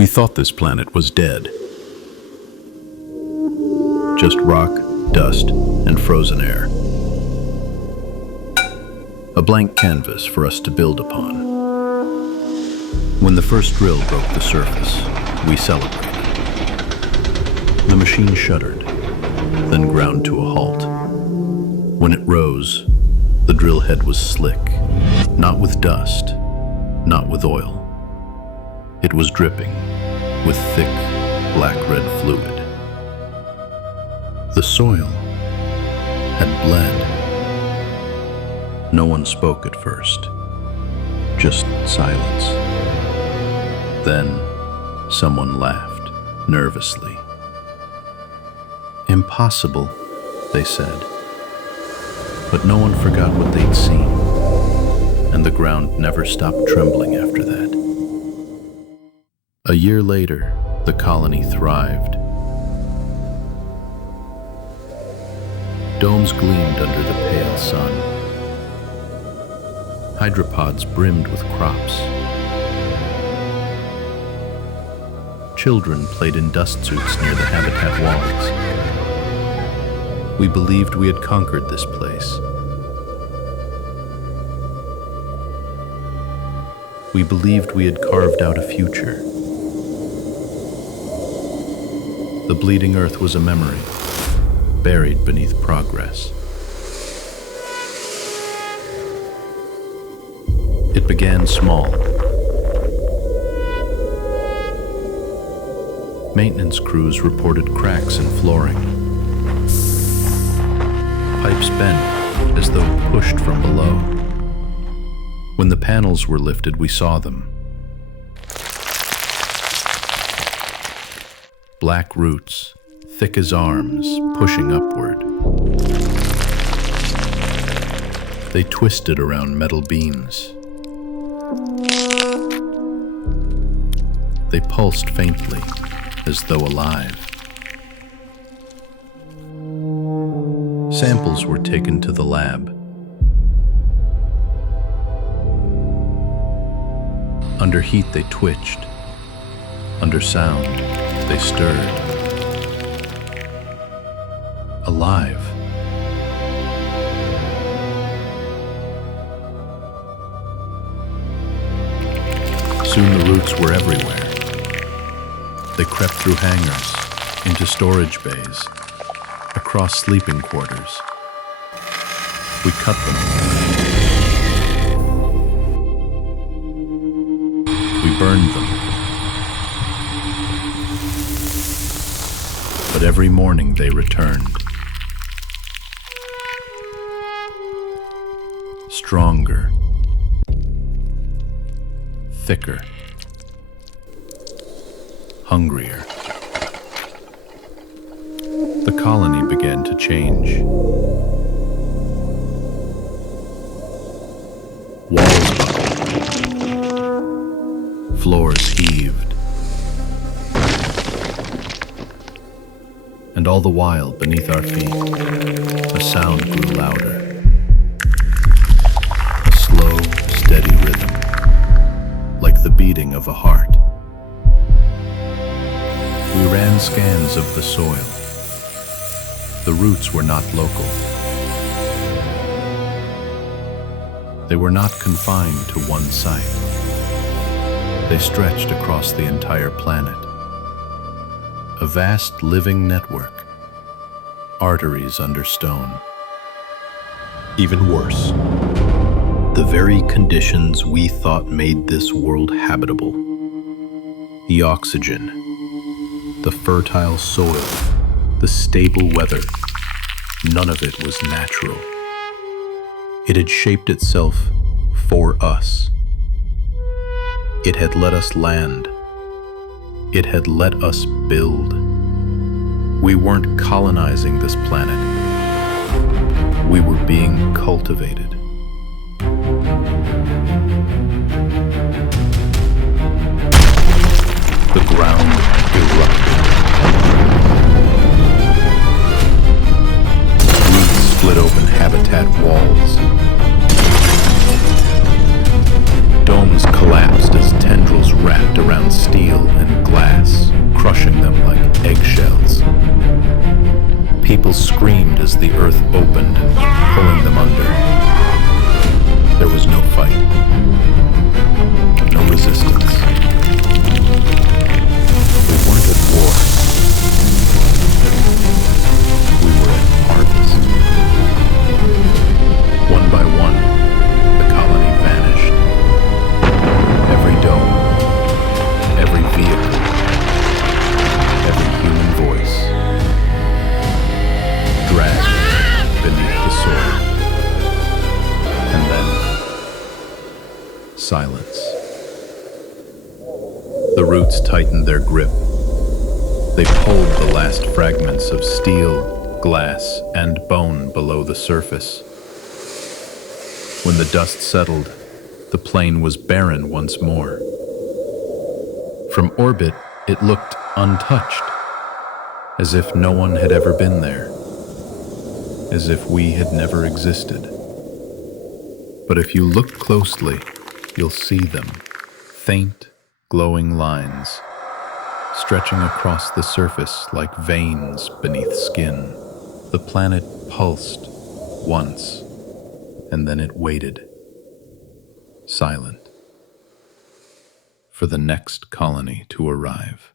We thought this planet was dead. Just rock, dust, and frozen air. A blank canvas for us to build upon. When the first drill broke the surface, we celebrated. The machine shuddered, then ground to a halt. When it rose, the drill head was slick, not with dust, not with oil. It was dripping with thick, black-red fluid. The soil had bled. No one spoke at first, just silence. Then someone laughed, nervously. "Impossible," they said. But no one forgot what they'd seen, and the ground never stopped trembling after that. A year later, the colony thrived. Domes gleamed under the pale sun. Hydropods brimmed with crops. Children played in dust suits near the habitat walls. We believed we had conquered this place. We believed we had carved out a future. The bleeding earth was a memory, buried beneath progress. It began small. Maintenance crews reported cracks in flooring. Pipes bent as though pushed from below. When the panels were lifted, we saw them. Black roots, thick as arms, pushing upward. They twisted around metal beams. They pulsed faintly, as though alive. Samples were taken to the lab. Under heat, they twitched. Under sound, they stirred. Alive. Soon the roots were everywhere. They crept through hangars, into storage bays, across sleeping quarters. We cut them. We burned them. But every morning they returned. Stronger. Thicker. Hungrier. The colony began to change. Walls buckled. Floors heaved. And all the while, beneath our feet, the sound grew louder. A slow, steady rhythm, like the beating of a heart. We ran scans of the soil. The roots were not local. They were not confined to one site. They stretched across the entire planet. A vast living network. Arteries under stone. Even worse, the very conditions we thought made this world habitable. The oxygen, the fertile soil, the stable weather, none of it was natural. It had shaped itself for us. It had let us land. It had let us build. We weren't colonizing this planet. We were being cultivated. The ground erupted. Roots split open habitat walls. Domes collapsed as tendrils wrapped around steel and glass. People screamed as the earth opened, pulling them under. There was no fight, no resistance. We weren't at war. We were at harvest. One by one, the colony vanished. Every dome, every vehicle, every human voice dragged beneath the soil. And then, silence. The roots tightened their grip. They pulled the last fragments of steel, glass, and bone below the surface. When the dust settled, the plain was barren once more. From orbit, it looked untouched, as if no one had ever been there, as if we had never existed. But if you look closely, you'll see them, faint, glowing lines, stretching across the surface like veins beneath skin. The planet pulsed once, and then it waited, silent, for the next colony to arrive.